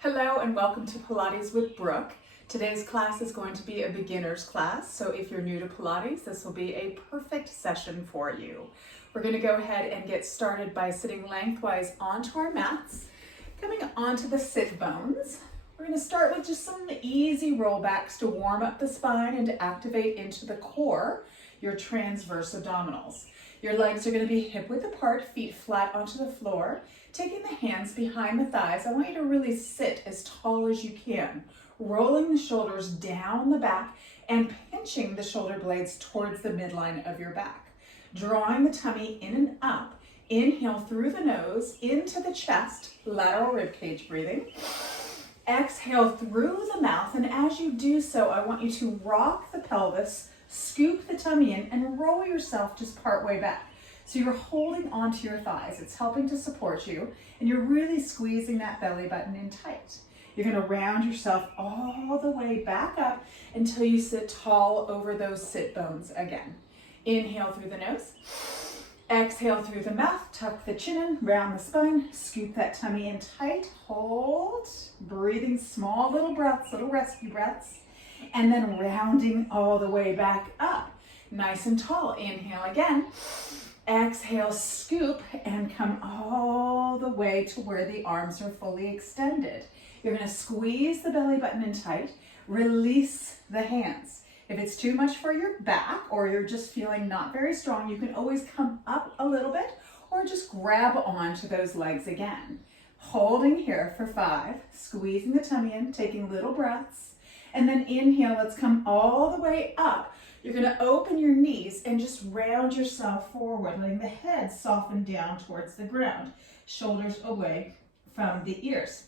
Hello and welcome to Pilates with Brooke. Today's class is going to be a beginner's class, so if you're new to Pilates, this will be a perfect session for you. We're going to go ahead and get started by sitting lengthwise onto our mats, coming onto the sit bones. We're going to start with just some easy rollbacks to warm up the spine and to activate into the core, your transverse abdominals. Your legs are going to be hip width apart, feet flat onto the floor. Taking the hands behind the thighs, I want you to really sit as tall as you can, rolling the shoulders down the back and pinching the shoulder blades towards the midline of your back. Drawing the tummy in and up. Inhale through the nose into the chest, lateral ribcage breathing. Exhale through the mouth, and as you do so, I want you to rock the pelvis, scoop the tummy in, and roll yourself just part way back. So you're holding onto your thighs. It's helping to support you, and you're really squeezing that belly button in tight. You're going to round yourself all the way back up until you sit tall over those sit bones again. Inhale through the nose. Exhale through the mouth. Tuck the chin in, round the spine, scoop that tummy in tight. Hold. Breathing small little breaths, little rescue breaths. And then rounding all the way back up. Nice and tall. Inhale again. Exhale, scoop, and come all the way to where the arms are fully extended. You're going to squeeze the belly button in tight. Release the hands. If it's too much for your back or you're just feeling not very strong, you can always come up a little bit or just grab onto those legs again. Holding here for 5, squeezing the tummy in, taking little breaths, and then inhale. Let's come all the way up. You're going to open your knees and just round yourself forward, letting the head soften down towards the ground, shoulders away from the ears.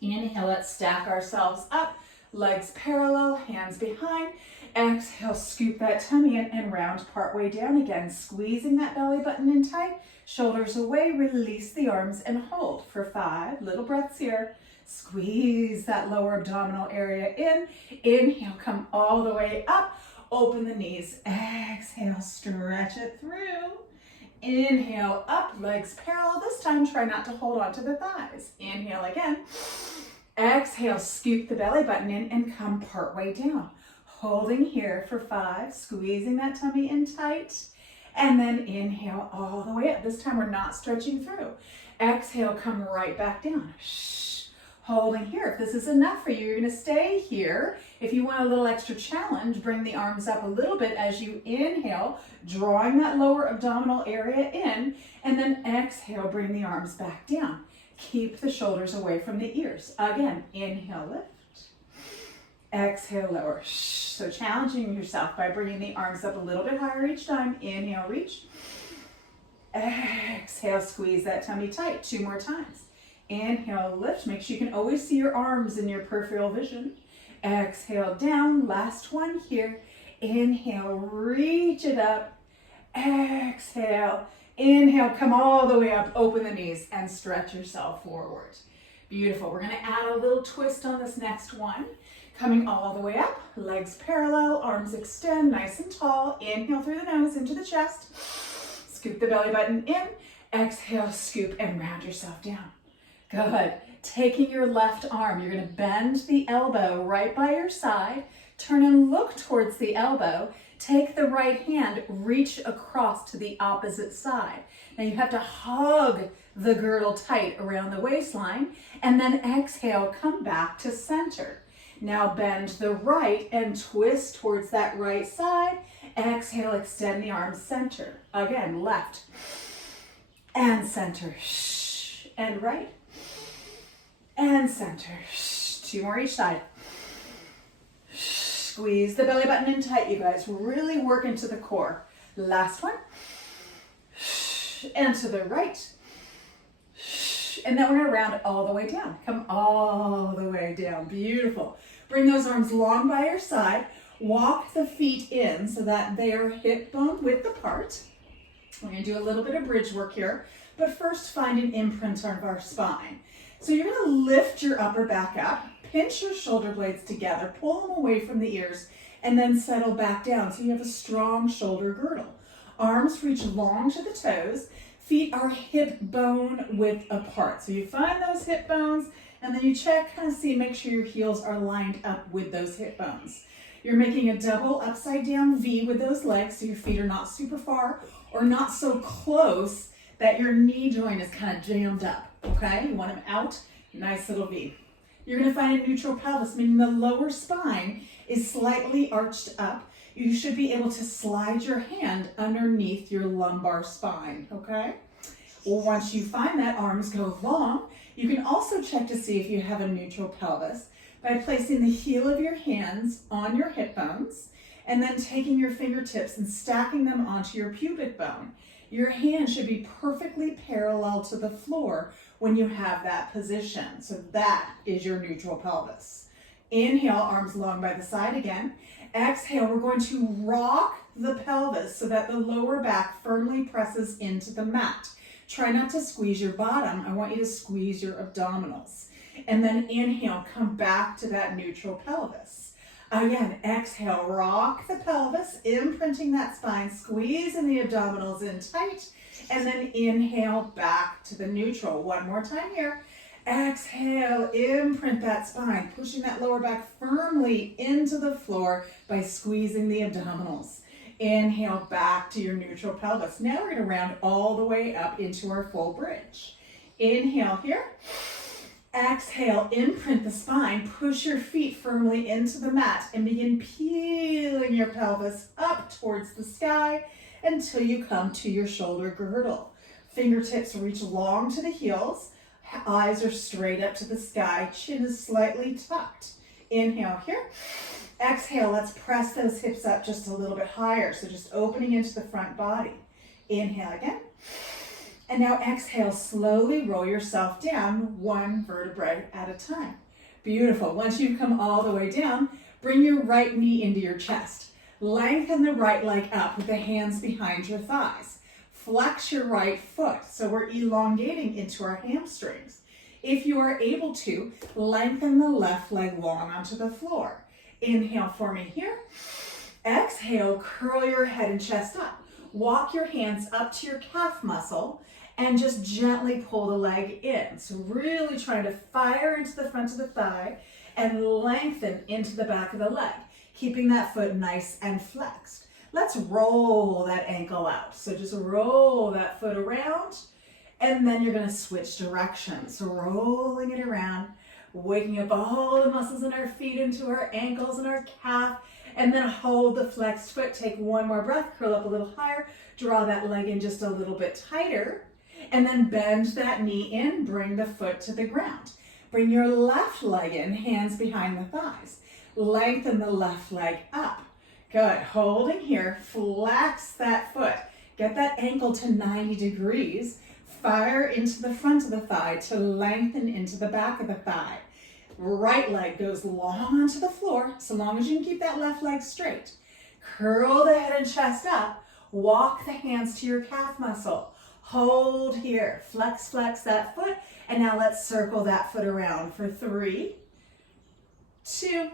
Inhale, let's stack ourselves up, legs parallel, hands behind. Exhale, scoop that tummy in and round partway down again, squeezing that belly button in tight, shoulders away, release the arms and hold for 5 little breaths here. Squeeze that lower abdominal area in. Inhale, come all the way up. Open the knees. Exhale, stretch it through. Inhale, up, legs parallel. This time, try not to hold on to the thighs. Inhale again. Exhale, scoop the belly button in and come partway down. Holding here for 5, squeezing that tummy in tight. And then inhale all the way up. This time, we're not stretching through. Exhale, come right back down. Holding here. If this is enough for you, you're going to stay here. If you want a little extra challenge, bring the arms up a little bit as you inhale, drawing that lower abdominal area in, and then exhale, bring the arms back down. Keep the shoulders away from the ears. Again, inhale, lift. Exhale, lower. So challenging yourself by bringing the arms up a little bit higher each time. Inhale, reach. Exhale, squeeze that tummy tight. 2 more times. Inhale, lift. Make sure you can always see your arms in your peripheral vision. Exhale, down. Last one here. Inhale, reach it up. Exhale. Inhale, come all the way up. Open the knees and stretch yourself forward. Beautiful. We're going to add a little twist on this next one. Coming all the way up. Legs parallel. Arms extend nice and tall. Inhale through the nose into the chest. Scoop the belly button in. Exhale, scoop, and round yourself down. Good. Taking your left arm, you're going to bend the elbow right by your side, turn and look towards the elbow, take the right hand, reach across to the opposite side. Now you have to hug the girdle tight around the waistline, and then exhale, come back to center. Now bend the right and twist towards that right side. Exhale, extend the arms center. Again, left and center and right. And center. 2 more each side. Squeeze the belly button in tight, you guys. Really work into the core. Last one. And to the right. And then we're going to round all the way down. Come all the way down. Beautiful. Bring those arms long by your side. Walk the feet in so that they are hip bone width apart. We're going to do a little bit of bridge work here. But first, find an imprint on our spine. So you're going to lift your upper back up, pinch your shoulder blades together, pull them away from the ears, and then settle back down so you have a strong shoulder girdle. Arms reach long to the toes, feet are hip bone width apart. So you find those hip bones And then you check, kind of see, make sure your heels are lined up with those hip bones. You're making a double upside down V with those legs, so your feet are not super far or not so close that your knee joint is kind of jammed up, okay? You want them out, nice little V. You're gonna find a neutral pelvis, meaning the lower spine is slightly arched up. You should be able to slide your hand underneath your lumbar spine, okay? Once you find that, arms go long. You can also check to see if you have a neutral pelvis by placing the heel of your hands on your hip bones and then taking your fingertips and stacking them onto your pubic bone. Your hand should be perfectly parallel to the floor when you have that position. So that is your neutral pelvis. Inhale, arms long by the side again. Exhale, we're going to rock the pelvis so that the lower back firmly presses into the mat. Try not to squeeze your bottom. I want you to squeeze your abdominals. And then inhale, come back to that neutral pelvis. Again, exhale, rock the pelvis, imprinting that spine, squeezing the abdominals in tight, and then inhale back to the neutral. One more time here. Exhale, imprint that spine, pushing that lower back firmly into the floor by squeezing the abdominals. Inhale back to your neutral pelvis. Now we're going to round all the way up into our full bridge. Inhale here. Exhale, imprint the spine, push your feet firmly into the mat and begin peeling your pelvis up towards the sky until you come to your shoulder girdle. Fingertips reach long to the heels, eyes are straight up to the sky, chin is slightly tucked. Inhale here. Exhale, let's press those hips up just a little bit higher, so just opening into the front body. Inhale again. And now exhale, slowly roll yourself down one vertebrae at a time. Beautiful. Once you've come all the way down, bring your right knee into your chest. Lengthen the right leg up with the hands behind your thighs. Flex your right foot, so we're elongating into our hamstrings. If you are able to, lengthen the left leg long onto the floor. Inhale for me here. Exhale, curl your head and chest up. Walk your hands up to your calf muscle and just gently pull the leg in. So really trying to fire into the front of the thigh and lengthen into the back of the leg, keeping that foot nice and flexed. Let's roll that ankle out. So just roll that foot around, and then you're gonna switch directions. So rolling it around, waking up all the muscles in our feet into our ankles and our calf, and then hold the flexed foot. Take one more breath, curl up a little higher, draw that leg in just a little bit tighter, and then bend that knee in, bring the foot to the ground. Bring your left leg in, hands behind the thighs. Lengthen the left leg up. Good, holding here, flex that foot. Get that ankle to 90 degrees. Fire into the front of the thigh to lengthen into the back of the thigh. Right leg goes long onto the floor, so long as you can keep that left leg straight. Curl the head and chest up. Walk the hands to your calf muscle. Hold here, flex that foot, and now let's circle that foot around for 3, 2,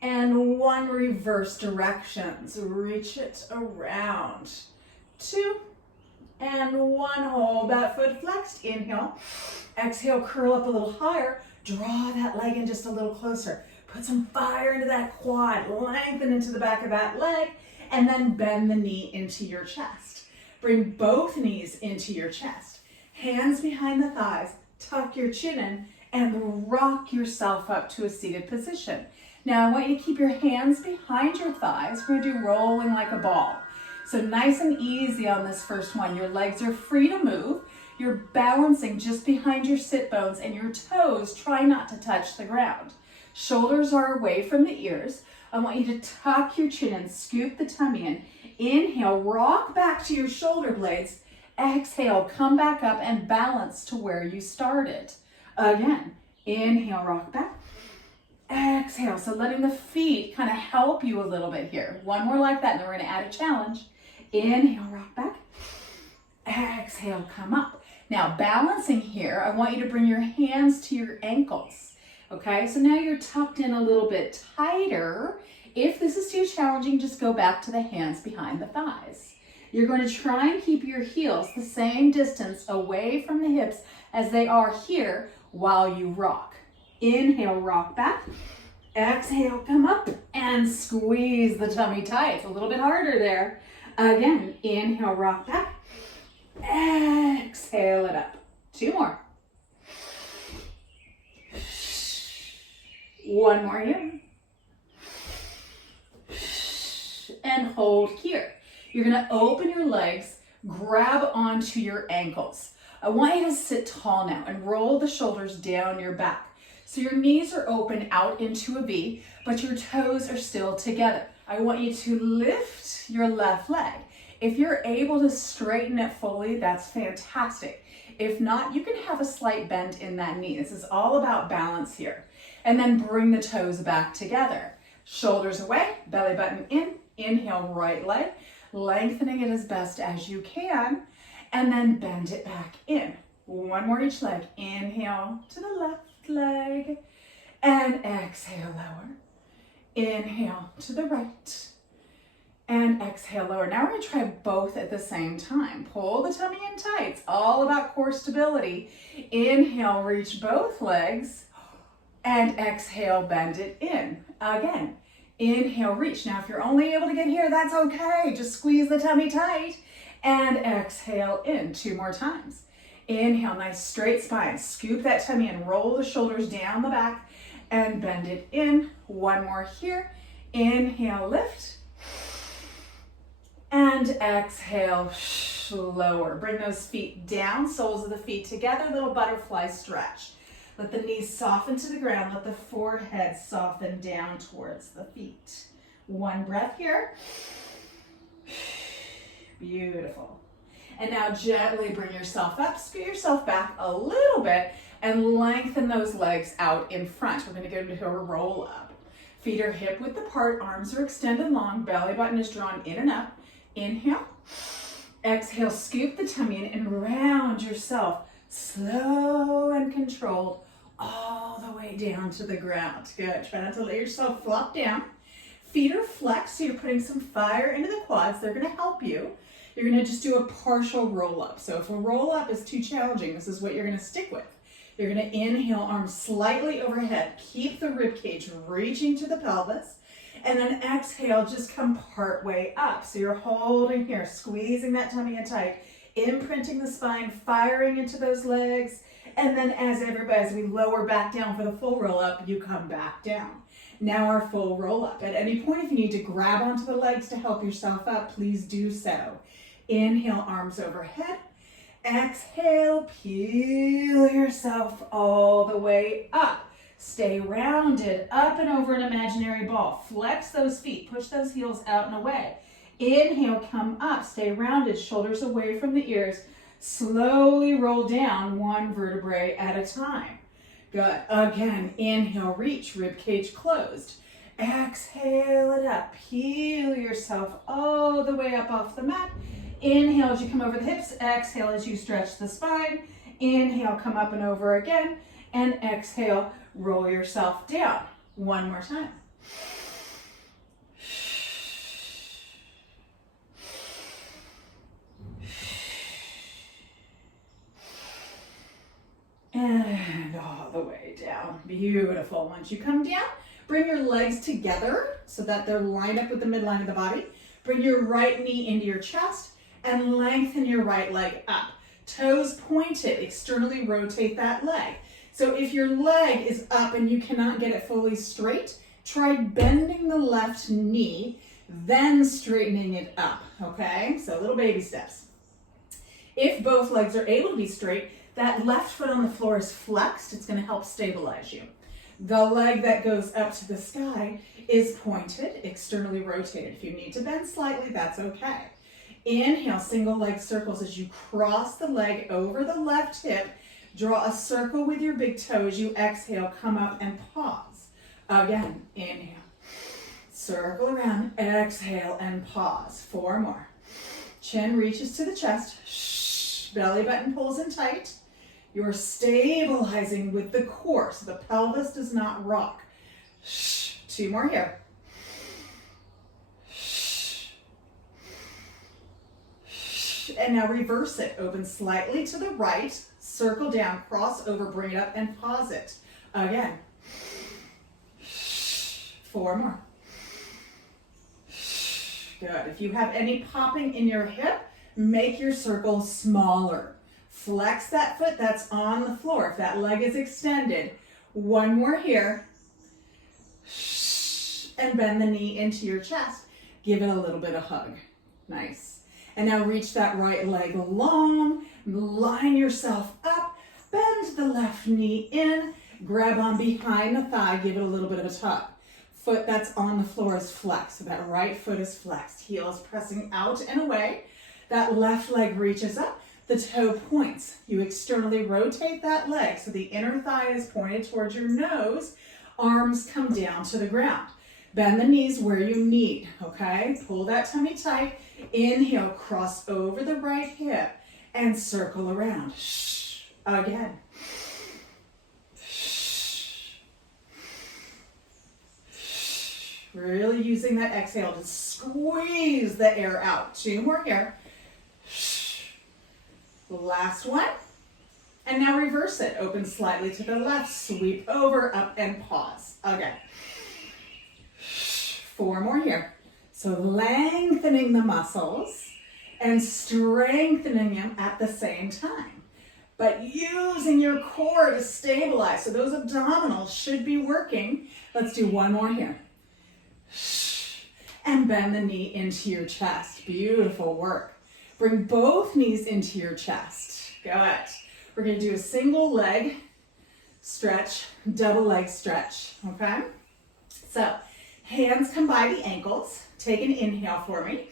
and 1. Reverse directions. Reach it around. 2, and 1. Hold that foot flexed. Inhale. Exhale, curl up a little higher. Draw that leg in just a little closer. Put some fire into that quad. Lengthen into the back of that leg, and then bend the knee into your chest. Bring both knees into your chest. Hands behind the thighs. Tuck your chin in and rock yourself up to a seated position. Now I want you to keep your hands behind your thighs. We're going to do rolling like a ball. So nice and easy on this first one. Your legs are free to move. You're balancing just behind your sit bones, and your toes try not to touch the ground. Shoulders are away from the ears. I want you to tuck your chin and scoop the tummy in. Inhale, rock back to your shoulder blades. Exhale, come back up and balance to where you started. Again, inhale, rock back. Exhale, so letting the feet kind of help you a little bit here. One more like that, and then we're going to add a challenge. Inhale, rock back. Exhale, come up. Now, balancing here, I want you to bring your hands to your ankles. Okay, so now you're tucked in a little bit tighter. If this is too challenging, just go back to the hands behind the thighs. You're going to try and keep your heels the same distance away from the hips as they are here while you rock. Inhale, rock back. Exhale, come up and squeeze the tummy tight. It's a little bit harder there. Again, inhale, rock back. Exhale it up. 2 more. One more here. And hold here. You're gonna open your legs, grab onto your ankles. I want you to sit tall now and roll the shoulders down your back. So your knees are open out into a V, but your toes are still together. I want you to lift your left leg. If you're able to straighten it fully, that's fantastic. If not, you can have a slight bend in that knee. This is all about balance here. And then bring the toes back together. Shoulders away, belly button in. Inhale, right leg, lengthening it as best as you can, and then bend it back in. One more each leg. Inhale to the left leg, and exhale, lower. Inhale to the right, and exhale, lower. Now we're gonna try both at the same time. Pull the tummy in tight. It's all about core stability. Inhale, reach both legs, and exhale, bend it in. Again. Inhale, reach. Now, if you're only able to get here, that's okay. Just squeeze the tummy tight and exhale in 2 more times. Inhale, nice straight spine. Scoop that tummy and roll the shoulders down the back and bend it in. 1 more here. Inhale, lift. And exhale, lower. Bring those feet down, soles of the feet together, little butterfly stretch. Let the knees soften to the ground. Let the forehead soften down towards the feet. 1 breath here. Beautiful. And now gently bring yourself up, scoot yourself back a little bit, and lengthen those legs out in front. We're going to go into a roll up. Feet are hip width apart, arms are extended long, belly button is drawn in and up. Inhale. Exhale, scoop the tummy in and round yourself, slow and controlled, all the way down to the ground. Good. Try not to let yourself flop down. Feet are flexed, so you're putting some fire into the quads. They're going to help you. You're going to just do a partial roll up. So if a roll up is too challenging, this is what you're going to stick with. You're going to inhale, arms slightly overhead. Keep the rib cage reaching to the pelvis. And then exhale, just come part way up. So you're holding here, squeezing that tummy in tight, imprinting the spine, firing into those legs. And then as we lower back down for the full roll up, you come back down. Now our full roll up. At any point, if you need to grab onto the legs to help yourself up, please do so. Inhale, arms overhead. Exhale, peel yourself all the way up. Stay rounded, up and over an imaginary ball. Flex those feet, push those heels out and away. Inhale, come up, stay rounded, shoulders away from the ears. Slowly roll down 1 vertebrae at a time. Good. Again, inhale, reach, rib cage closed. Exhale it up. Peel yourself all the way up off the mat. Inhale as you come over the hips. Exhale as you stretch the spine. Inhale, come up and over again. And exhale, roll yourself down. 1 more time. And all the way down. Beautiful. Once you come down, bring your legs together so that they're lined up with the midline of the body. Bring your right knee into your chest and lengthen your right leg up. Toes pointed, externally rotate that leg. So if your leg is up and you cannot get it fully straight, try bending the left knee, then straightening it up, okay? So little baby steps. If both legs are able to be straight, that left foot on the floor is flexed. It's going to help stabilize you. The leg that goes up to the sky is pointed, externally rotated. If you need to bend slightly, that's okay. Inhale, single leg circles as you cross the leg over the left hip. Draw a circle with your big toe as you exhale, come up and pause. Again, inhale. Circle around, exhale and pause. 4 more. Chin reaches to the chest. Shh. Belly button pulls in tight. You're stabilizing with the core, so the pelvis does not rock. Shh. 2 more here. Shh. Shh. And now reverse it. Open slightly to the right. circle down, cross over, bring it up, and pause it. Again. 4 more. Good. If you have any popping in your hip, make your circle smaller. Flex that foot that's on the floor. If that leg is extended, 1 more here. And bend the knee into your chest. Give it a little bit of hug. Nice. And now reach that right leg long, line yourself up, bend the left knee in, grab on behind the thigh, give it a little bit of a tug. Foot that's on the floor is flexed, so that right foot is flexed. Heels pressing out and away. That left leg reaches up, the toe points. You externally rotate that leg so the inner thigh is pointed towards your nose. Arms come down to the ground. Bend the knees where you need, okay? Pull that tummy tight. Inhale, cross over the right hip and circle around. Again. Really using that exhale to squeeze the air out. 2 more here. Last one. And now reverse it. Open slightly to the left, sweep over, up, and pause. Again. 4 more here. So lengthening the muscles and strengthening them at the same time. But using your core to stabilize. So those abdominals should be working. Let's do 1 more here. And bend the knee into your chest. Beautiful work. Bring both knees into your chest. Good. We're going to do a single leg stretch, double leg stretch, okay? So hands come by the ankles. Take an inhale for me.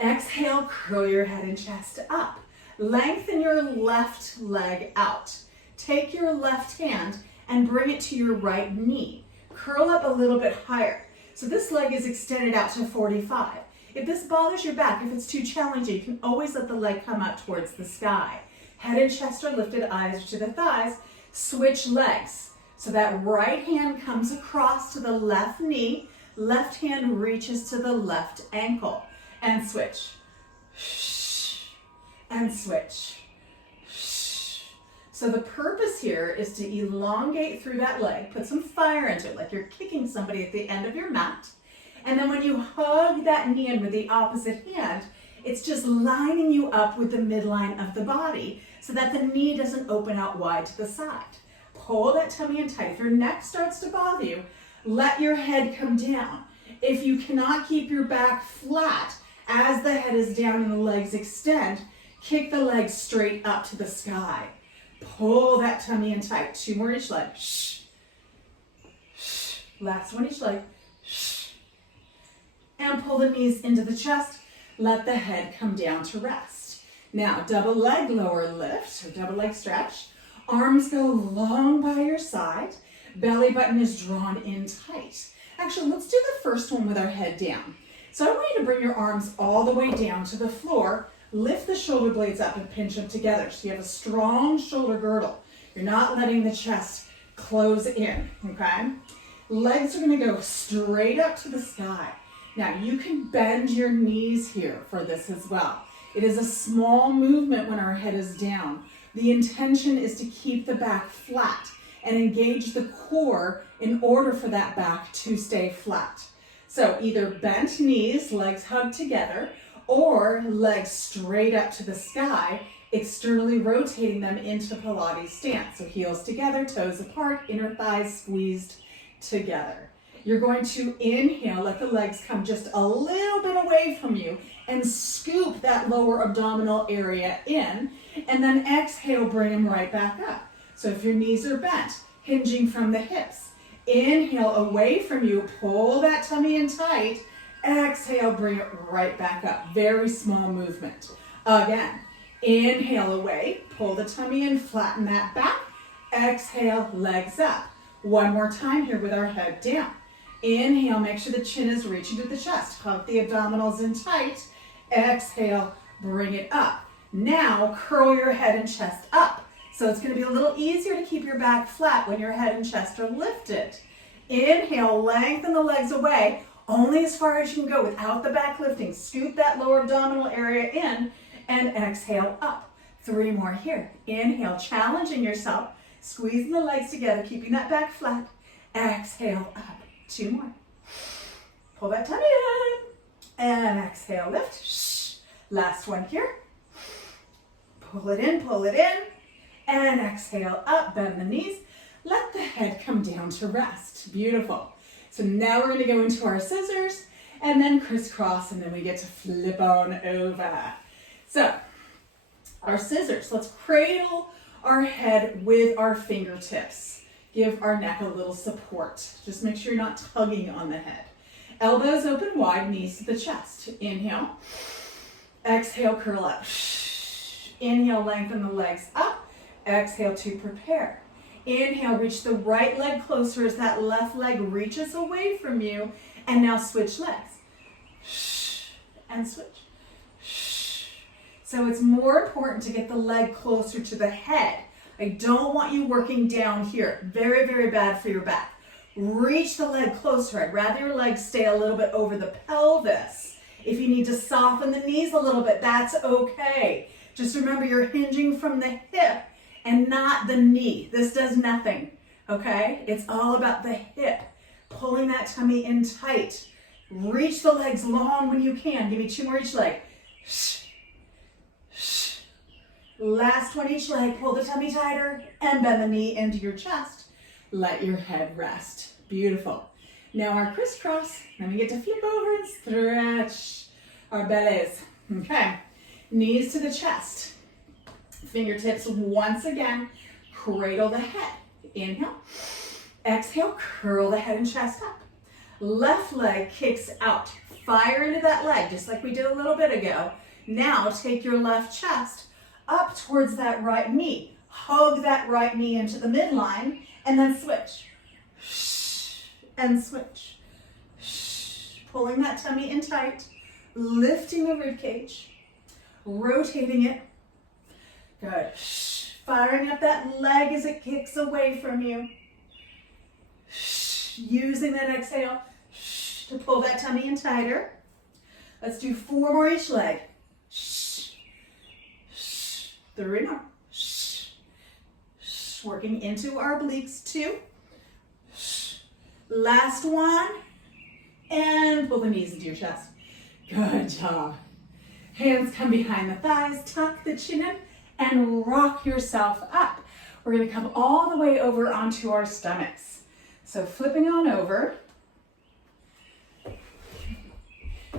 Exhale, curl your head and chest up. Lengthen your left leg out. Take your left hand and bring it to your right knee. Curl up a little bit higher. So this leg is extended out to 45. If this bothers your back, if it's too challenging, you can always let the leg come up towards the sky. Head and chest are lifted, eyes to the thighs. Switch legs. So that right hand comes across to the left knee. Left hand reaches to the left ankle. And switch. And switch. So the purpose here is to elongate through that leg, put some fire into it, like you're kicking somebody at the end of your mat. And then when you hug that knee in with the opposite hand, it's just lining you up with the midline of the body so that the knee doesn't open out wide to the side. Pull that tummy in tight. If your neck starts to bother you, let your head come down. If you cannot keep your back flat as the head is down and the legs extend, kick the legs straight up to the sky. Pull that tummy in tight. 2 more each leg. Last one each leg. And pull the knees into the chest. Let the head come down to rest. Now, double leg lower lift, or double leg stretch. Arms go long by your side. Belly button is drawn in tight. Actually, let's do the first one with our head down. So I want you to bring your arms all the way down to the floor. Lift the shoulder blades up and pinch them together so you have a strong shoulder girdle. You're not letting the chest close in, okay? Legs are going to go straight up to the sky. Now, you can bend your knees here for this as well. It is a small movement when our head is down. The intention is to keep the back flat and engage the core in order for that back to stay flat. So either bent knees, legs hugged together, or legs straight up to the sky, externally rotating them into Pilates stance. So heels together, toes apart, inner thighs squeezed together. You're going to inhale, let the legs come just a little bit away from you and scoop that lower abdominal area in, and then exhale, bring them right back up. So if your knees are bent, hinging from the hips, inhale away from you, pull that tummy in tight, exhale, bring it right back up. Very small movement. Again, inhale away, pull the tummy in, flatten that back, exhale, legs up. 1 more time here with our head down. Inhale, make sure the chin is reaching to the chest. Hug the abdominals in tight. Exhale, bring it up. Now, curl your head and chest up. So it's going to be a little easier to keep your back flat when your head and chest are lifted. Inhale, lengthen the legs away, only as far as you can go without the back lifting. Scoop that lower abdominal area in and exhale up. 3 more here. Inhale, challenging yourself, squeezing the legs together, keeping that back flat. Exhale, up. 2 more. Pull that tummy in. And exhale, lift. Shh. Last one here. Pull it in, and exhale, up, bend the knees. Let the head come down to rest. Beautiful. So now we're gonna go into our scissors, and then crisscross, and then we get to flip on over. So, our scissors, let's cradle our head with our fingertips. Give our neck a little support. Just make sure you're not tugging on the head. Elbows open wide, knees to the chest. Inhale. Exhale, curl up. Inhale, lengthen the legs up. Exhale to prepare. Inhale, reach the right leg closer as that left leg reaches away from you. And now switch legs. And switch. So it's more important to get the leg closer to the head. I don't want you working down here. Very, very bad for your back. Reach the leg closer. I'd rather your legs stay a little bit over the pelvis. If you need to soften the knees a little bit, that's okay. Just remember you're hinging from the hip and not the knee. This does nothing, okay? It's all about the hip. Pulling that tummy in tight. Reach the legs long when you can. Give me 2 more each leg. Last one each leg. Pull the tummy tighter and bend the knee into your chest. Let your head rest. Beautiful. Now our crisscross. Then we get to flip over and stretch our bellies. Okay. Knees to the chest. Fingertips once again. Cradle the head. Inhale. Exhale. Curl the head and chest up. Left leg kicks out. Fire into that leg just like we did a little bit ago. Now take your left chest up towards that right knee. Hug that right knee into the midline. And then switch. And switch. Pulling that tummy in tight. Lifting the rib cage. Rotating it. Good. Firing up that leg as it kicks away from you. Using that exhale to pull that tummy in tighter. Let's do 4 more each leg. 3 more. Working into our obliques. 2. Last one. And pull the knees into your chest. Good job. Hands come behind the thighs. Tuck the chin in and rock yourself up. We're going to come all the way over onto our stomachs. So flipping on over.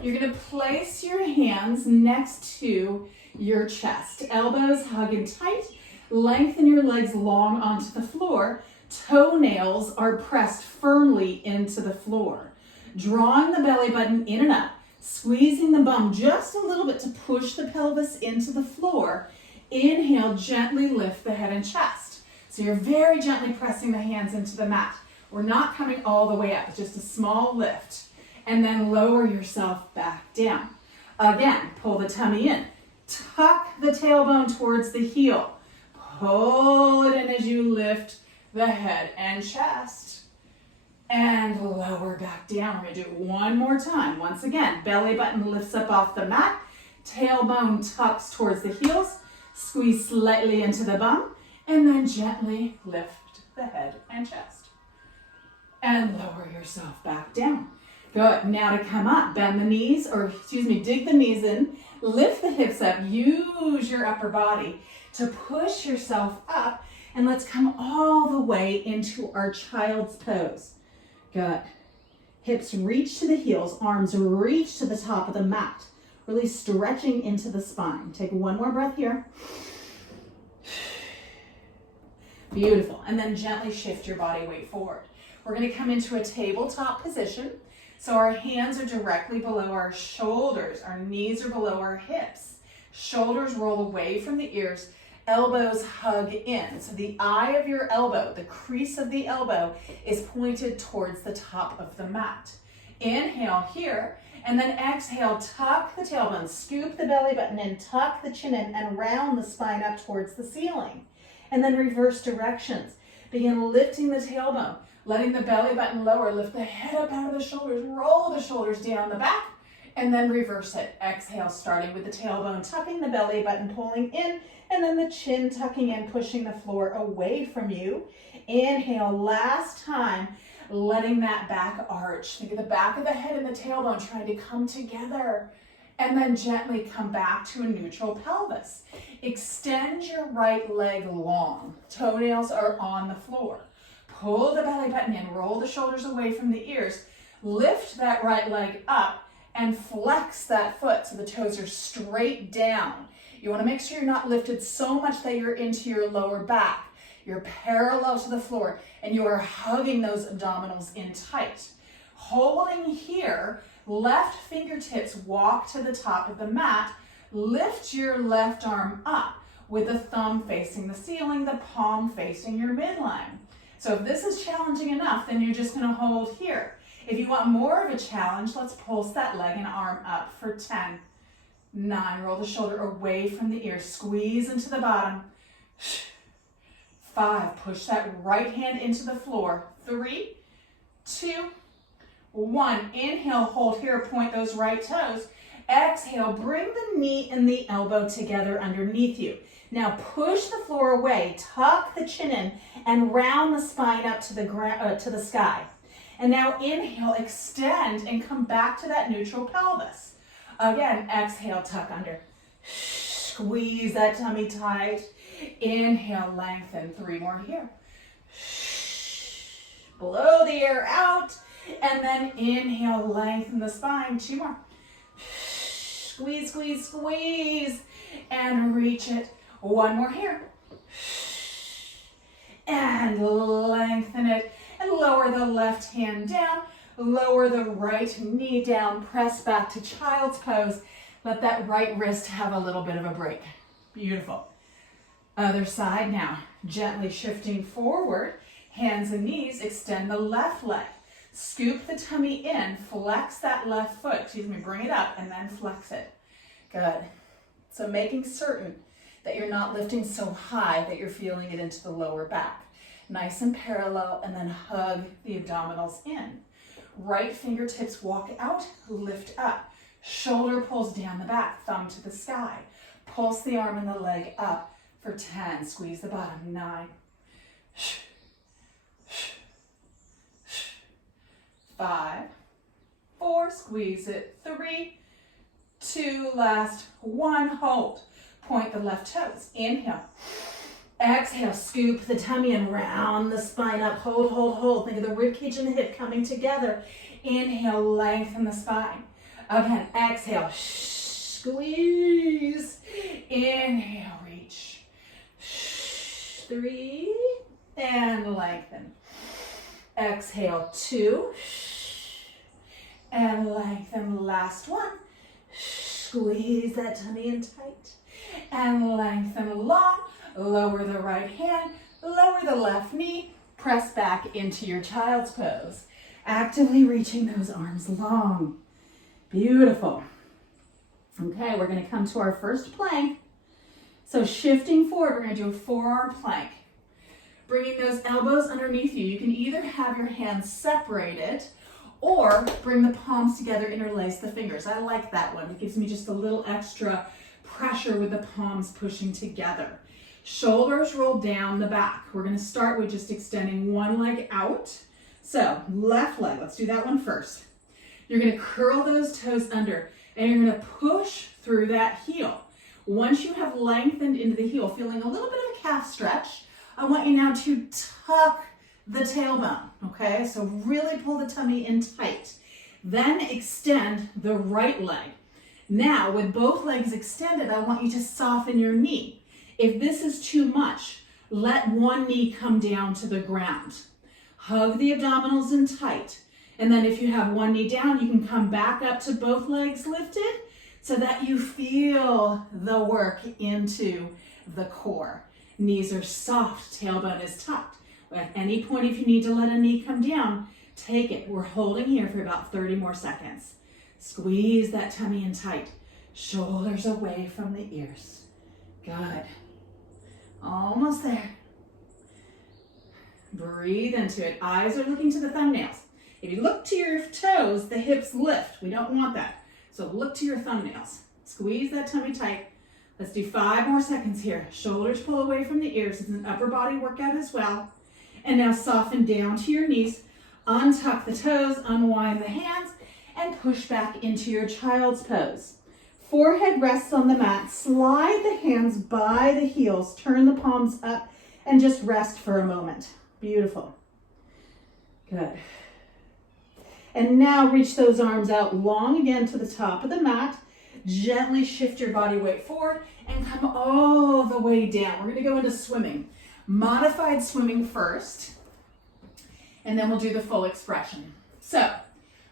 You're going to place your hands next to your chest. Elbows hug in tight. Lengthen your legs long onto the floor. Toenails are pressed firmly into the floor. Drawing the belly button in and up. Squeezing the bum just a little bit to push the pelvis into the floor. Inhale, gently lift the head and chest. So you're very gently pressing the hands into the mat. We're not coming all the way up. It's just a small lift. And then lower yourself back down. Again, pull the tummy in. Tuck the tailbone towards the heel. Pull it in as you lift the head and chest. And lower back down. We're going to do it one more time. Once again, belly button lifts up off the mat. Tailbone tucks towards the heels. Squeeze slightly into the bum. And then gently lift the head and chest. And lower yourself back down. Good. Now to come up, bend the knees, dig the knees in. Lift the hips up. Use your upper body to push yourself up. And let's come all the way into our child's pose. Good. Hips reach to the heels, arms reach to the top of the mat. Really stretching into the spine. Take one more breath here. Beautiful. And then gently shift your body weight forward. We're going to come into a tabletop position. So our hands are directly below our shoulders. Our knees are below our hips. Shoulders roll away from the ears. Elbows hug in. So the eye of your elbow, the crease of the elbow, is pointed towards the top of the mat. Inhale here, and then exhale, tuck the tailbone, scoop the belly button in, tuck the chin in, and round the spine up towards the ceiling. And then reverse directions. Begin lifting the tailbone, letting the belly button lower, lift the head up out of the shoulders, roll the shoulders down the back, And then reverse it. Exhale, starting with the tailbone, tucking the belly button, pulling in, and then the chin tucking in, pushing the floor away from you. Inhale, last time, letting that back arch. Think of the back of the head and the tailbone trying to come together. And then gently come back to a neutral pelvis. Extend your right leg long. Toenails are on the floor. Pull the belly button in, roll the shoulders away from the ears. Lift that right leg up and flex that foot so the toes are straight down. You want to make sure you're not lifted so much that you're into your lower back. You're parallel to the floor and you are hugging those abdominals in tight. Holding here, left fingertips walk to the top of the mat. Lift your left arm up with the thumb facing the ceiling, the palm facing your midline. So if this is challenging enough, then you're just going to hold here. If you want more of a challenge, let's pulse that leg and arm up for 10, 9, roll the shoulder away from the ear, squeeze into the bottom, 5, push that right hand into the floor, 3, 2, 1, inhale, hold here, point those right toes. Exhale, bring the knee and the elbow together underneath you. Now push the floor away, tuck the chin in, and round the spine up to the sky. And now inhale, extend, and come back to that neutral pelvis. Again, exhale, tuck under. Squeeze that tummy tight. Inhale, lengthen. 3 more here. Blow the air out. And then inhale, lengthen the spine. 2 more. Squeeze, squeeze, squeeze. And reach it. 1 more here. And lengthen it. And lower the left hand down. Lower the right knee down. Press back to child's pose. Let that right wrist have a little bit of a break. Beautiful. Other side now. Gently shifting forward. Hands and knees. Extend the left leg. Scoop the tummy in, flex that left foot, bring it up and then flex it. Good. So making certain that you're not lifting so high that you're feeling it into the lower back. Nice and parallel, and then hug the abdominals in. Right fingertips walk out, lift up. Shoulder pulls down the back, thumb to the sky. Pulse the arm and the leg up for 10. Squeeze the bottom, 9. 5, 4, squeeze it, 3, 2, last, 1, hold. Point the left toes, inhale. Exhale, scoop the tummy and round the spine up, hold, hold, hold. Think of the rib cage and the hip coming together. Inhale, lengthen the spine. Again, exhale, squeeze. Inhale, reach. 3, and lengthen. Exhale, 2, and lengthen. Last 1. Squeeze that tummy in tight, and lengthen long. Lower the right hand, lower the left knee, press back into your child's pose. Actively reaching those arms long. Beautiful. Okay, we're going to come to our first plank. So shifting forward, we're going to do a forearm plank. Bringing those elbows underneath you. You can either have your hands separated or bring the palms together, interlace the fingers. I like that one. It gives me just a little extra pressure with the palms pushing together. Shoulders roll down the back. We're going to start with just extending one leg out. So left leg, let's do that one first. You're going to curl those toes under and you're going to push through that heel. Once you have lengthened into the heel, feeling a little bit of a calf stretch, I want you now to tuck the tailbone, okay? So really pull the tummy in tight. Then extend the right leg. Now, with both legs extended, I want you to soften your knee. If this is too much, let one knee come down to the ground. Hug the abdominals in tight. And then if you have one knee down, you can come back up to both legs lifted so that you feel the work into the core. Knees are soft, tailbone is tucked. At any point, if you need to let a knee come down, take it. We're holding here for about 30 more seconds. Squeeze that tummy in tight. Shoulders away from the ears. Good. Almost there. Breathe into it. Eyes are looking to the thumbnails. If you look to your toes, the hips lift. We don't want that. So look to your thumbnails. Squeeze that tummy tight. Let's do 5 more seconds here. Shoulders pull away from the ears. It's an upper body workout as well. And now soften down to your knees. Untuck the toes, unwind the hands, and push back into your child's pose. Forehead rests on the mat. Slide the hands by the heels. Turn the palms up and just rest for a moment. Beautiful. Good. And now reach those arms out long again to the top of the mat. Gently shift your body weight forward and come all the way down. We're going to go into swimming. Modified swimming first, and then we'll do the full expression. So,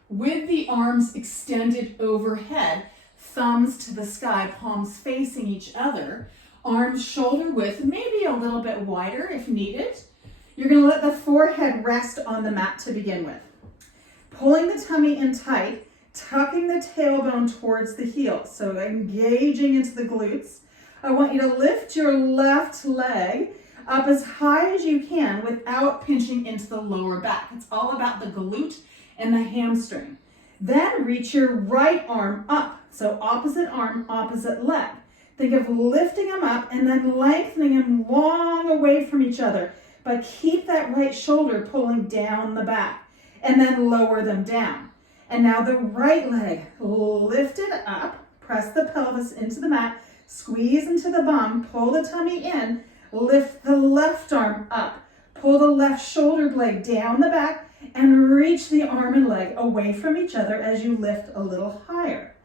with the arms extended overhead, thumbs to the sky, palms facing each other, arms shoulder width, maybe a little bit wider if needed. You're going to let the forehead rest on the mat to begin with. Pulling the tummy in tight, tucking the tailbone towards the heels, so engaging into the glutes. I want you to lift your left leg up as high as you can without pinching into the lower back. It's all about the glute and the hamstring. Then reach your right arm up, so opposite arm, opposite leg. Think of lifting them up and then lengthening them long away from each other, but keep that right shoulder pulling down the back. And then lower them down. And now the right leg lifted up, press the pelvis into the mat, squeeze into the bum, pull the tummy in, lift the left arm up, pull the left shoulder blade down the back, and reach the arm and leg away from each other as you lift a little higher.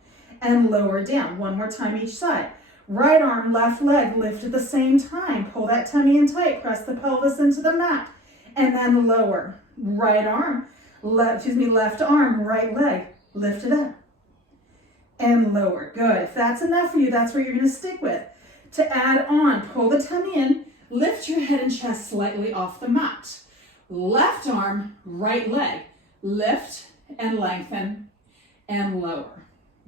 And lower down, one more time each side. Right arm, left leg, lift at the same time, pull that tummy in tight, press the pelvis into the mat, and then lower. Right arm, left arm, right leg, lift it up and lower. Good. If that's enough for you, that's where you're going to stick with. To add on, pull the tummy in, lift your head and chest slightly off the mat. Left arm, right leg, lift and lengthen and lower.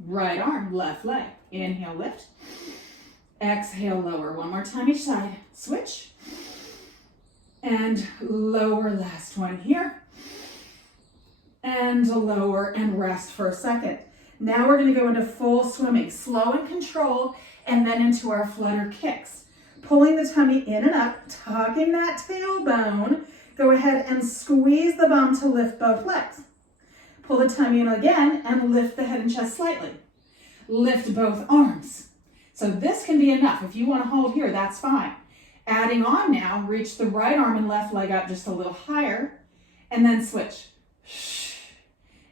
Right arm, left leg. Inhale, lift. Exhale, lower. One more time each side. Switch. And lower, last one here. And lower and rest for a second. Now we're going to go into full swimming, slow and controlled, and then into our flutter kicks. Pulling the tummy in and up, tucking that tailbone. Go ahead and squeeze the bum to lift both legs. Pull the tummy in again and lift the head and chest slightly. Lift both arms. So this can be enough. If you want to hold here, that's fine. Adding on now, reach the right arm and left leg up just a little higher, and then switch.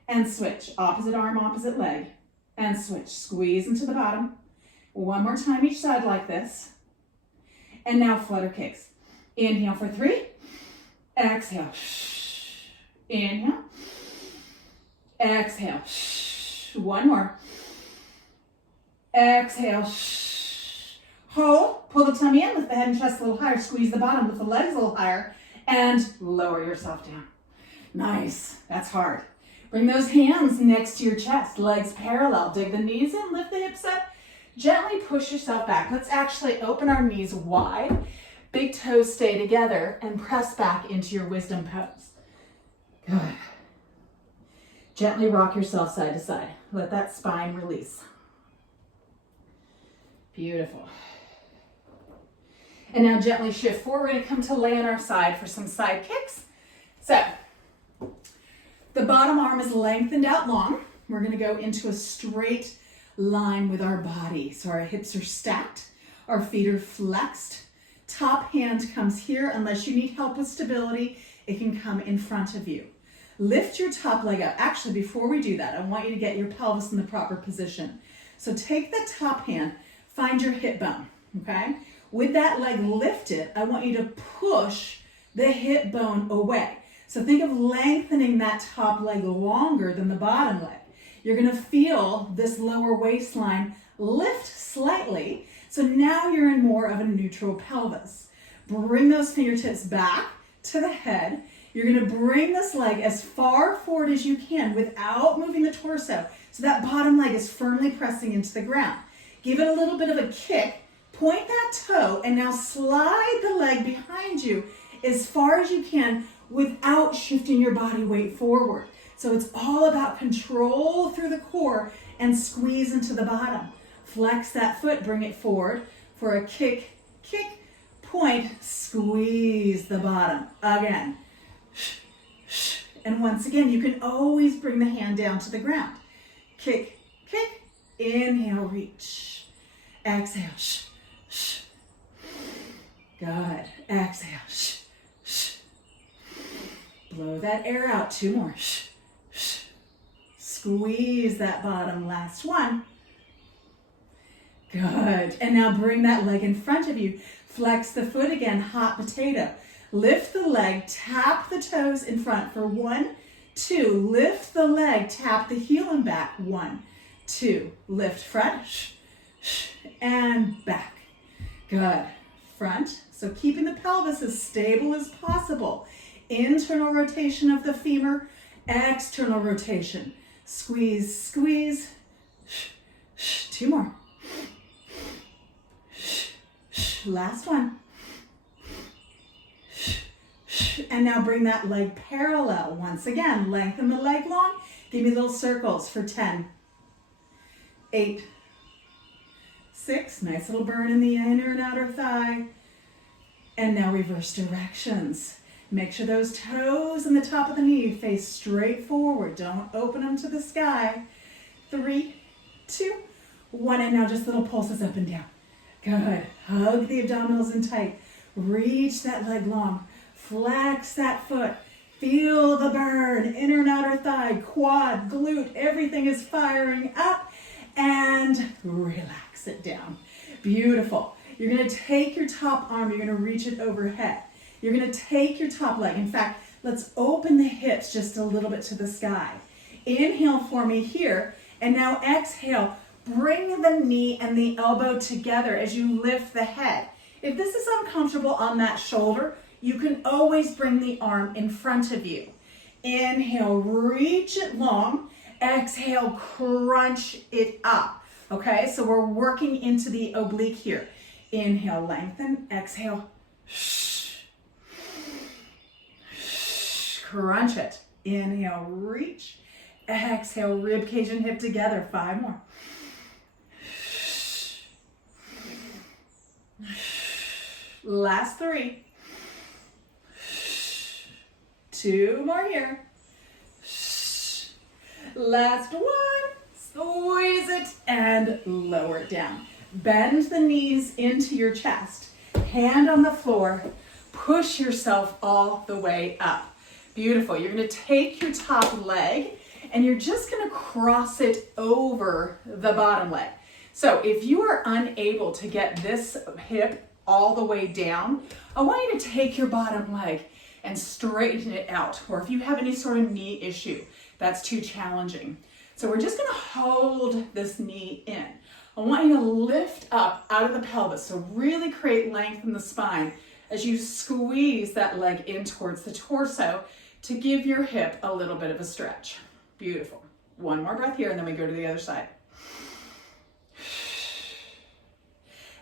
And switch. Opposite arm, opposite leg, and switch. Squeeze into the bottom. One more time each side like this. And now flutter kicks. Inhale for 3. Exhale. Inhale. Exhale. One more. Exhale. Hold. Pull the tummy in. Lift the head and chest a little higher. Squeeze the bottom. Lift the legs a little higher. And lower yourself down. Nice. That's hard. Bring those hands next to your chest. Legs parallel. Dig the knees in. Lift the hips up. Gently push yourself back. Let's actually open our knees wide. Big toes stay together and press back into your wisdom pose. Good. Gently rock yourself side to side. Let that spine release. Beautiful. And now gently shift forward. We're going to come to lay on our side for some side kicks. So, the bottom arm is lengthened out long. We're going to go into a straight line with our body. So our hips are stacked, our feet are flexed. Top hand comes here. Unless you need help with stability, it can come in front of you. Lift your top leg up. Actually, before we do that, I want you to get your pelvis in the proper position. So take the top hand, find your hip bone, okay? With that leg lifted, I want you to push the hip bone away. So think of lengthening that top leg longer than the bottom leg. You're going to feel this lower waistline lift slightly. So now you're in more of a neutral pelvis. Bring those fingertips back to the head. You're going to bring this leg as far forward as you can without moving the torso. So that bottom leg is firmly pressing into the ground. Give it a little bit of a kick. Point that toe and now slide the leg behind you as far as you can without shifting your body weight forward. So it's all about control through the core and squeeze into the bottom. Flex that foot, bring it forward for a kick, kick, point, squeeze the bottom. Again. And once again, you can always bring the hand down to the ground. Kick, kick, inhale, reach. Exhale, Good. Exhale, Blow that air out. 2 more. Squeeze that bottom. Last one. Good. And now bring that leg in front of you. Flex the foot again, hot potato. Lift the leg, tap the toes in front for 1, 2. Lift the leg, tap the heel and back. 1, 2. Lift front and back. Good. Front. So keeping the pelvis as stable as possible. Internal rotation of the femur, external rotation. Squeeze, squeeze. 2 more. Last one. And now bring that leg parallel. Once again, lengthen the leg long. Give me little circles for 10, 8, 6. Nice little burn in the inner and outer thigh. And now reverse directions. Make sure those toes and the top of the knee face straight forward. Don't open them to the sky. 3, 2, 1. And now just little pulses up and down. Good. Hug the abdominals in tight. Reach that leg long. Flex that foot. Feel the burn. Inner and outer thigh, quad, glute. Everything is firing up. And relax it down. Beautiful. You're going to take your top arm. You're going to reach it overhead. You're going to take your top leg. In fact, let's open the hips just a little bit to the sky. Inhale for me here. And now exhale. Bring the knee and the elbow together as you lift the head. If this is uncomfortable on that shoulder, you can always bring the arm in front of you. Inhale, reach it long. Exhale, crunch it up. Okay, so we're working into the oblique here. Inhale, lengthen. Exhale, crunch it. Inhale, reach. Exhale, rib cage and hip together. 5 more. Last 3. 2 more here. Last 1. Squeeze it and lower it down. Bend the knees into your chest. Hand on the floor. Push yourself all the way up. Beautiful. You're going to take your top leg and you're just going to cross it over the bottom leg. So if you are unable to get this hip all the way down, I want you to take your bottom leg and straighten it out. Or if you have any sort of knee issue, that's too challenging. So we're just going to hold this knee in. I want you to lift up out of the pelvis. So really create length in the spine as you squeeze that leg in towards the torso to give your hip a little bit of a stretch. Beautiful. 1 more breath here and then we go to the other side.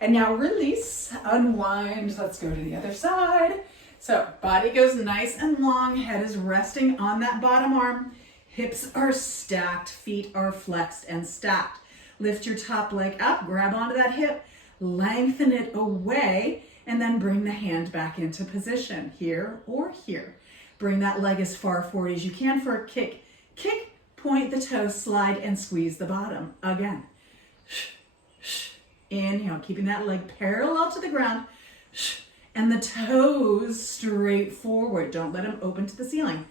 And now release, unwind. Let's go to the other side. So body goes nice and long. Head is resting on that bottom arm. Hips are stacked. Feet are flexed and stacked. Lift your top leg up. Grab onto that hip. Lengthen it away. And then bring the hand back into position. Here or here. Bring that leg as far forward as you can for a kick. Kick, point the toes, slide, and squeeze the bottom. Again. Inhale, keeping that leg parallel to the ground. And the toes straight forward. Don't let them open to the ceiling.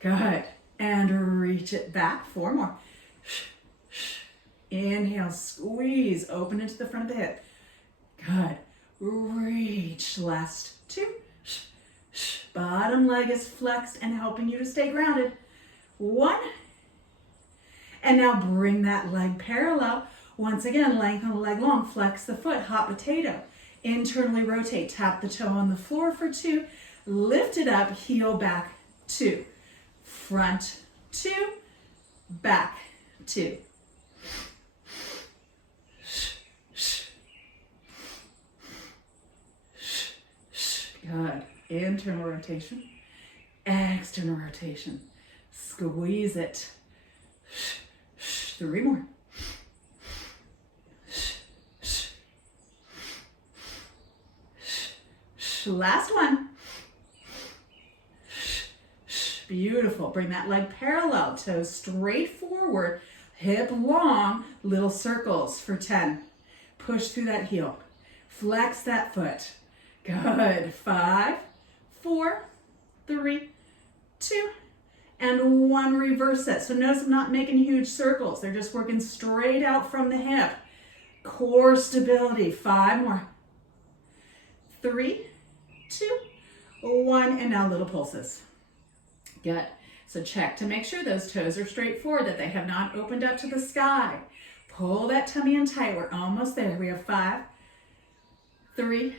Good. And reach it back. 4 more. Inhale, squeeze, open into the front of the hip. Good. Reach. Last 2. Bottom leg is flexed and helping you to stay grounded. 1. And now bring that leg parallel. Once again, lengthen the leg long, flex the foot, hot potato. Internally rotate, tap the toe on the floor for 2. Lift it up, heel back, 2. Front, 2. Back, 2. Good. Internal rotation, external rotation. Squeeze it. 3 more. Last one. Beautiful. Bring that leg parallel, toes straight forward, hip long, little circles for 10. Push through that heel. Flex that foot. Good. 5, 4, 3, 2, and 1. Reverse it. So notice I'm not making huge circles. They're just working straight out from the hip. Core stability. 5 more. 3, 2, 1, and now little pulses. Good. So check to make sure those toes are straight forward, that they have not opened up to the sky. Pull that tummy in tight. We're almost there. We have 5, 3,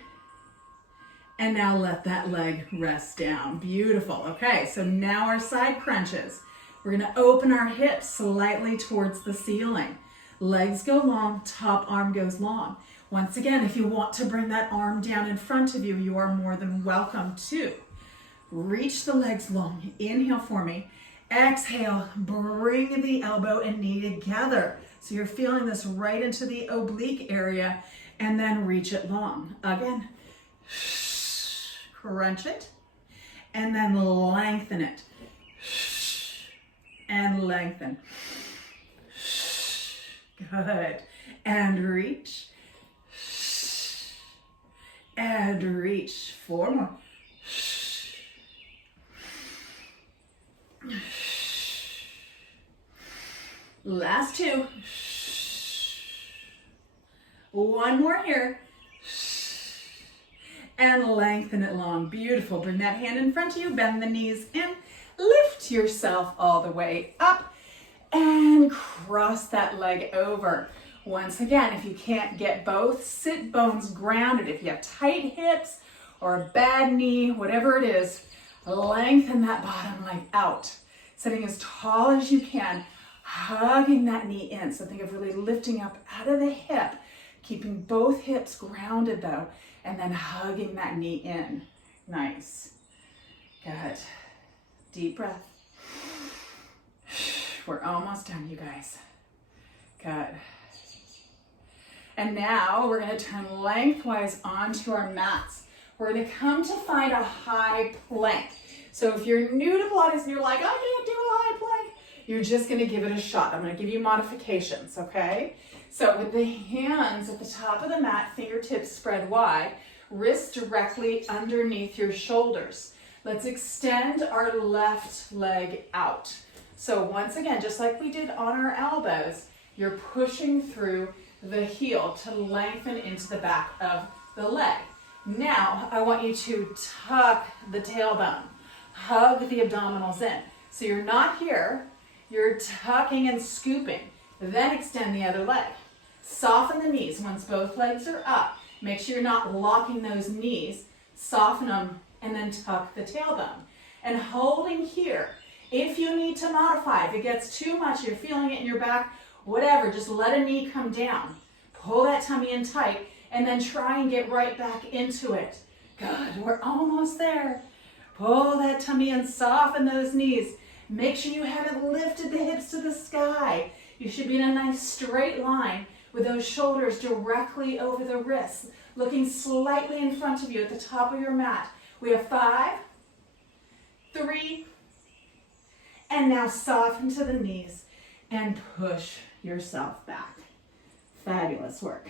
and now let that leg rest down. Beautiful. Okay, so now our side crunches. We're going to open our hips slightly towards the ceiling. Legs go long, top arm goes long. Once again, if you want to bring that arm down in front of you, you are more than welcome to. Reach the legs long. Inhale for me. Exhale, bring the elbow and knee together. So you're feeling this right into the oblique area, and then reach it long. Again, crunch it, and then lengthen it. And lengthen. Good. And reach. And reach. 4 more. Last 2. 1 more here. And lengthen it long. Beautiful. Bring that hand in front of you. Bend the knees in. Lift yourself all the way up. And cross that leg over. Once again, if you can't get both sit bones grounded, if you have tight hips or a bad knee, whatever it is, lengthen that bottom leg out. Sitting as tall as you can, hugging that knee in. So think of really lifting up out of the hip, keeping both hips grounded though, and then hugging that knee in. Nice. Good. Deep breath. We're almost done, you guys. Good. And now we're going to turn lengthwise onto our mats. We're going to come to find a high plank. So if you're new to Pilates and you're like, I can't do a high plank, you're just going to give it a shot. I'm going to give you modifications, okay? So with the hands at the top of the mat, fingertips spread wide, wrists directly underneath your shoulders. Let's extend our left leg out. So once again, just like we did on our elbows, you're pushing through the heel to lengthen into the back of the leg. Now, I want you to tuck the tailbone, hug the abdominals in. So you're not here, you're tucking and scooping. Then extend the other leg. Soften the knees once both legs are up. Make sure you're not locking those knees. Soften them and then tuck the tailbone. And holding here. If you need to modify, if it gets too much, you're feeling it in your back, whatever, just let a knee come down. Pull that tummy in tight and then try and get right back into it. Good, we're almost there. Pull that tummy in, soften those knees. Make sure you haven't lifted the hips to the sky. You should be in a nice straight line with those shoulders directly over the wrists, looking slightly in front of you at the top of your mat. We have 5, 3, and now soften to the knees and push yourself back. Fabulous work.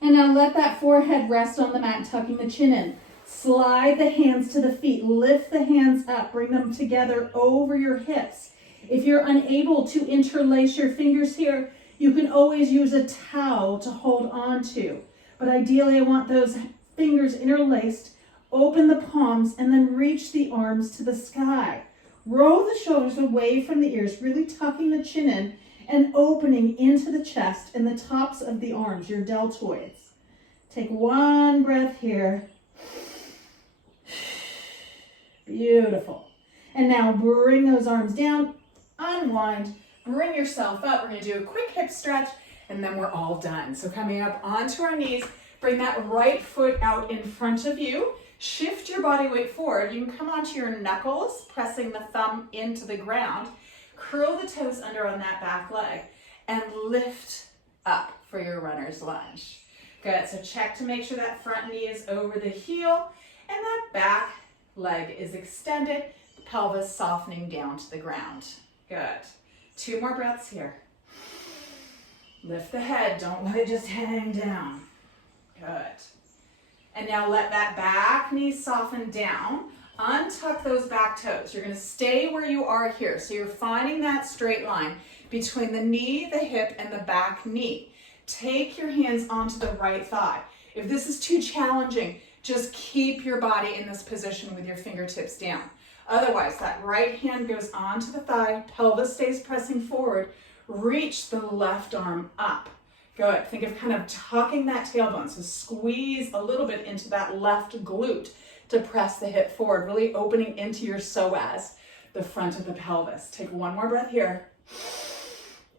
And now let that forehead rest on the mat, tucking the chin in. Slide the hands to the feet. Lift the hands up. Bring them together over your hips. If you're unable to interlace your fingers here, you can always use a towel to hold on to. But ideally, I want those fingers interlaced. Open the palms and then reach the arms to the sky. Roll the shoulders away from the ears, really tucking the chin in and opening into the chest and the tops of the arms, your deltoids. Take 1 breath here. Beautiful. And now bring those arms down, unwind, bring yourself up. We're going to do a quick hip stretch and then we're all done. So coming up onto our knees, bring that right foot out in front of you. Shift your body weight forward. You can come onto your knuckles, pressing the thumb into the ground. Curl the toes under on that back leg and lift up for your runner's lunge. Good, so check to make sure that front knee is over the heel and that back leg is extended, the pelvis softening down to the ground. Good. 2 more breaths here. Lift the head, don't let it just hang down. Good. And now let that back knee soften down. Untuck those back toes. You're going to stay where you are here. So you're finding that straight line between the knee, the hip, and the back knee. Take your hands onto the right thigh. If this is too challenging, just keep your body in this position with your fingertips down. Otherwise, that right hand goes onto the thigh, pelvis stays pressing forward, reach the left arm up. Good. Think of kind of tucking that tailbone. So squeeze a little bit into that left glute to press the hip forward, really opening into your psoas, the front of the pelvis. Take 1 more breath here.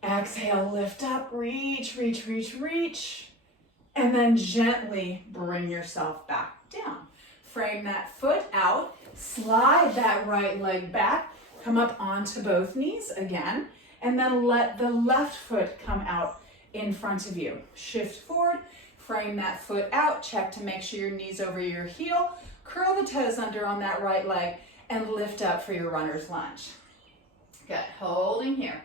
Exhale, lift up, reach, reach, reach, reach. And then gently bring yourself back down. Frame that foot out, slide that right leg back, come up onto both knees again, and then let the left foot come out in front of you. Shift forward, frame that foot out, check to make sure your knee's over your heel, curl the toes under on that right leg, and lift up for your runner's lunge. Good, holding here.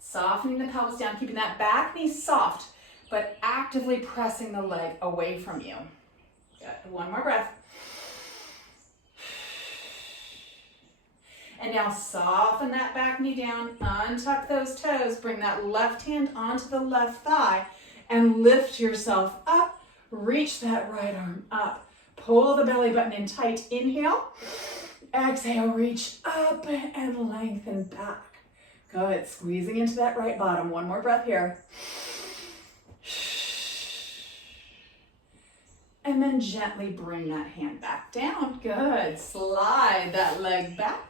Softening the pelvis down, keeping that back knee soft, but actively pressing the leg away from you. Good, 1 more breath. And now soften that back knee down, untuck those toes, bring that left hand onto the left thigh, and lift yourself up, reach that right arm up. Pull the belly button in tight, inhale. Exhale, reach up and lengthen back. Good, squeezing into that right bottom. 1 more breath here. And then gently bring that hand back down. Good, slide that leg back.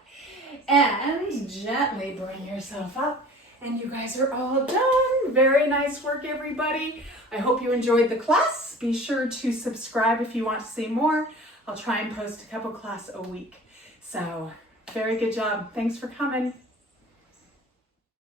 And gently bring yourself up. And you guys are all done. Very nice work, everybody. I hope you enjoyed the class. Be sure to subscribe if you want to see more. I'll try and post a couple classes a week. So, very good job. Thanks for coming.